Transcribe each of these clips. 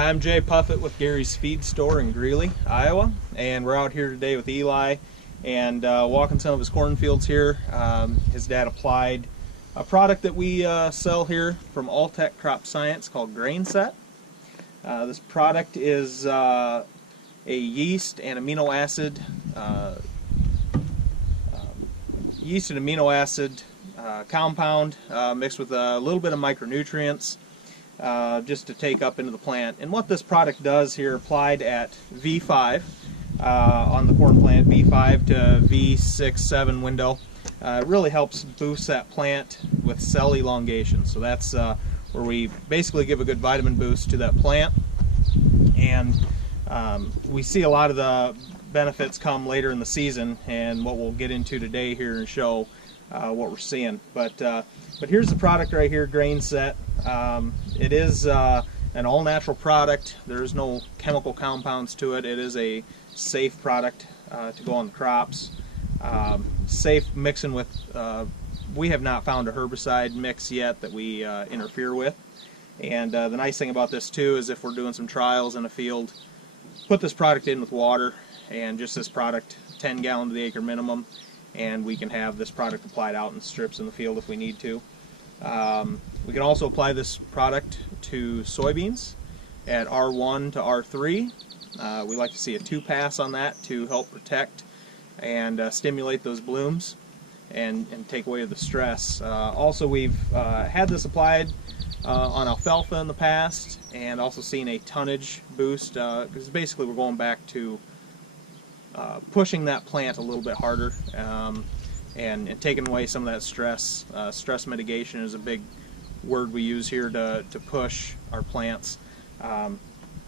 Hi, I'm Jay Puffett with Gary's Feed Store in Greeley, Iowa, and we're out here today with Eli and walking some of his cornfields here. His dad applied a product that we sell here from Alltech Crop Science called Grain Set. This product is a yeast and amino acid compound mixed with a little bit of micronutrients just to take up into the plant. And what this product does here, applied at V5 on the corn plant, V5 to V6, 7 window, really helps boost that plant with cell elongation. So that's where we basically give a good vitamin boost to that plant. And we see a lot of the benefits come later in the season, and what we'll get into today here and show what we're seeing. But here's the product right here, Grain Set. It is an all-natural product. There's no chemical compounds to it. It is a safe product to go on the crops. Safe mixing with, we have not found a herbicide mix yet that we interfere with. And the nice thing about this too is if we're doing some trials in a field, put this product in with water, and just this product, 10 gallons to the acre minimum, and we can have this product applied out in strips in the field if we need to. We can also apply this product to soybeans at R1 to R3. We like to see a 2-pass on that to help protect and stimulate those blooms and take away the stress. Also, we've had this applied on alfalfa in the past, and also seen a tonnage boost, because basically we're going back to pushing that plant a little bit harder and taking away some of that stress. Stress mitigation is a big word we use here to push our plants.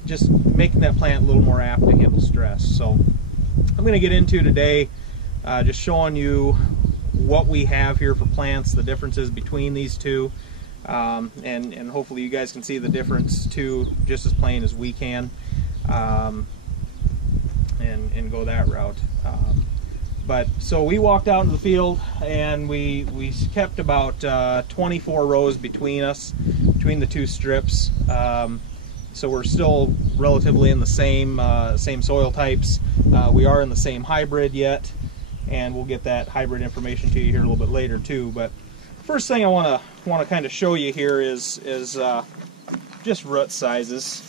Just making that plant a little more apt to handle stress. So I'm going to get into today just showing you what we have here for plants, the differences between these two, and hopefully you guys can see the difference too, just as plain as we can, and go that route. But so we walked out into the field, and we kept about 24 rows between us, between the two strips. So we're still relatively in the same soil types. We are in the same hybrid yet, and we'll get that hybrid information to you here a little bit later too. But first thing I want to kind of show you here is just root sizes.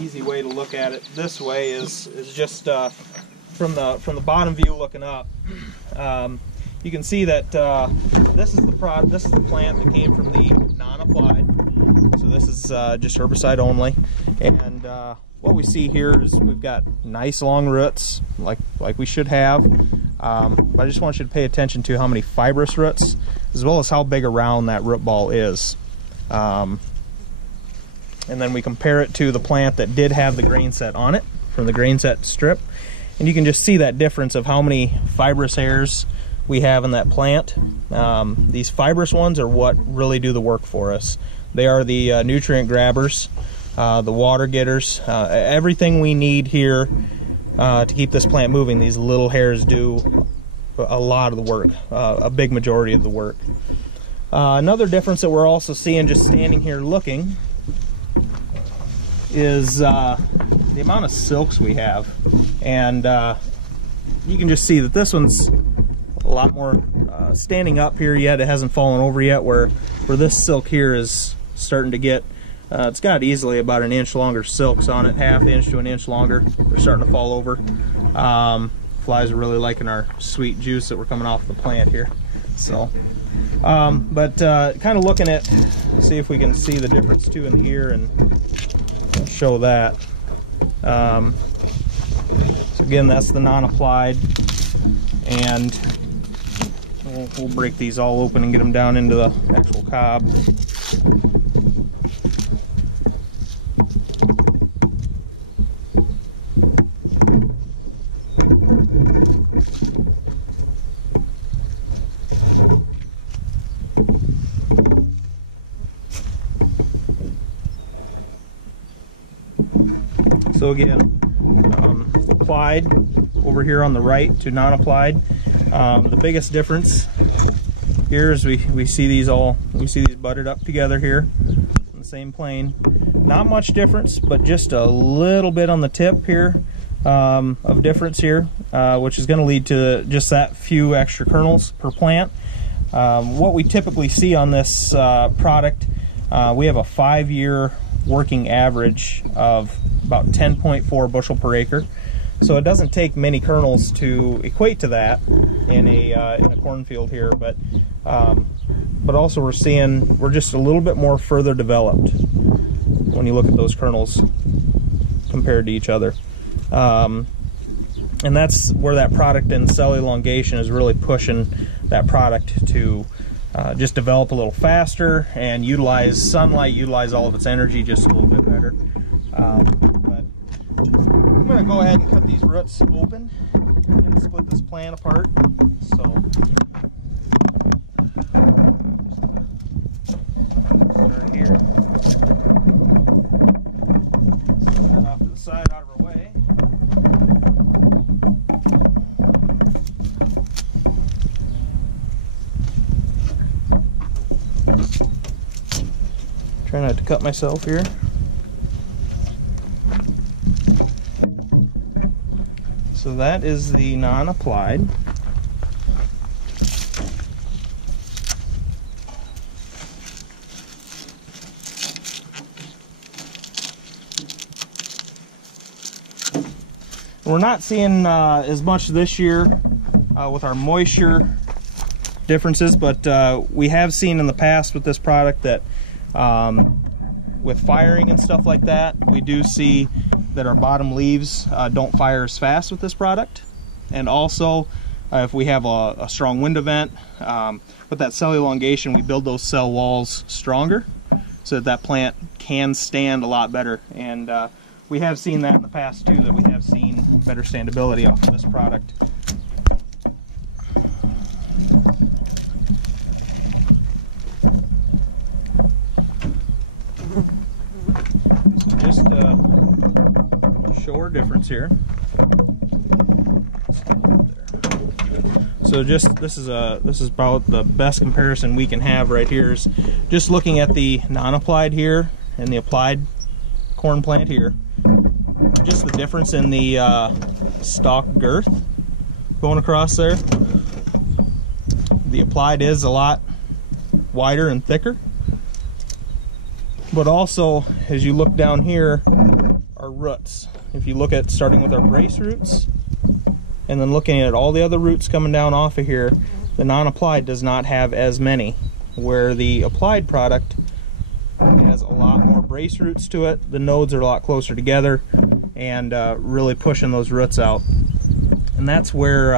Easy way to look at it this way is just from the bottom view looking up. You can see that this is the plant that came from the non-applied. So this is just herbicide only, and what we see here is we've got nice long roots like we should have. But I just want you to pay attention to how many fibrous roots, as well as how big around that root ball is. And then we compare it to the plant that did have the Grain Set on it, from the Grain Set strip, and you can just see that difference of how many fibrous hairs we have in that plant. These fibrous ones are what really do the work for us. They are the nutrient grabbers, the water getters, everything we need here to keep this plant moving. These little hairs do a lot of the work, a big majority of the work. Another difference that we're also seeing just standing here looking is the amount of silks we have, and you can just see that this one's a lot more standing up here yet. It hasn't fallen over yet, where this silk here is starting to get, it's got easily about an inch longer silks on it, half inch to an inch longer. They're starting to fall over. Flies are really liking our sweet juice that we're coming off the plant here. So, but kind of looking at, see if we can see the difference too in the ear and show that. So again, that's the non-applied, and we'll break these all open and get them down into the actual cob. So again, applied over here on the right to non-applied. The biggest difference here is we see these butted up together here on the same plane, Not much difference, but just a little bit on the tip here of difference here, which is going to lead to just that few extra kernels per plant. What we typically see on this product, we have a 5-year working average of about 10.4 bushel per acre. So it doesn't take many kernels to equate to that in a cornfield here, but also we're seeing we're just a little bit more further developed when you look at those kernels compared to each other. And that's where that product and cell elongation is really pushing that product to just develop a little faster and utilize sunlight, utilize all of its energy just a little bit better. But I'm going to go ahead and cut these roots open and split this plant apart. So start here. Set that off to the side out of our way. Try not to cut myself here. So that is the non-applied. We're not seeing as much this year with our moisture differences, but we have seen in the past with this product that with firing and stuff like that, we do see that our bottom leaves don't fire as fast with this product. And also if we have a strong wind event, with that cell elongation, we build those cell walls stronger so that that plant can stand a lot better. And we have seen that in the past too, that we have seen better standability off of this product. So just show our difference here. So just this is about the best comparison we can have right here, is just looking at the non-applied here and the applied corn plant here. Just the difference in the stalk girth going across there. The applied is a lot wider and thicker. But also, as you look down here, our roots. If you look at starting with our brace roots, and then looking at all the other roots coming down off of here, the non-applied does not have as many, where the applied product has a lot more brace roots to it. The nodes are a lot closer together and really pushing those roots out. And that's where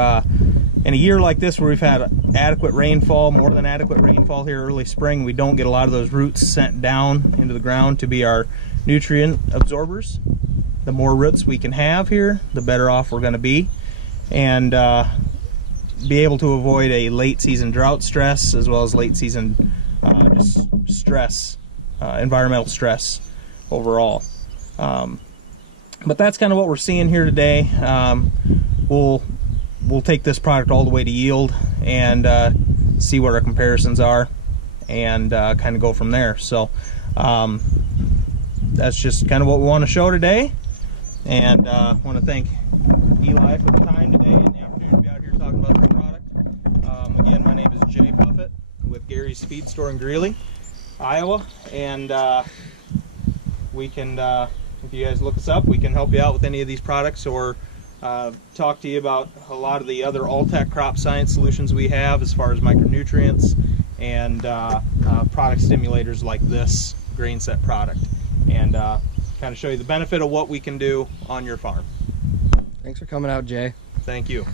in a year like this where we've had adequate rainfall, more than adequate rainfall here early spring, we don't get a lot of those roots sent down into the ground to be our nutrient absorbers. The more roots we can have here, the better off we're going to be, and be able to avoid a late season drought stress as well as late season just stress, environmental stress overall. But that's kind of what we're seeing here today. We'll take this product all the way to yield and see what our comparisons are, and kind of go from there. So that's just kind of what we want to show today, and want to thank Eli for the time today and the opportunity to be out here talking about this product. Again, my name is Jay Buffett with Gary's Feed Store in Greeley, Iowa, and we can, if you guys look us up, we can help you out with any of these products, or talk to you about a lot of the other Alltech crop science solutions we have as far as micronutrients and product stimulators like this grain set product, and kind of show you the benefit of what we can do on your farm. Thanks for coming out, Jay. Thank you.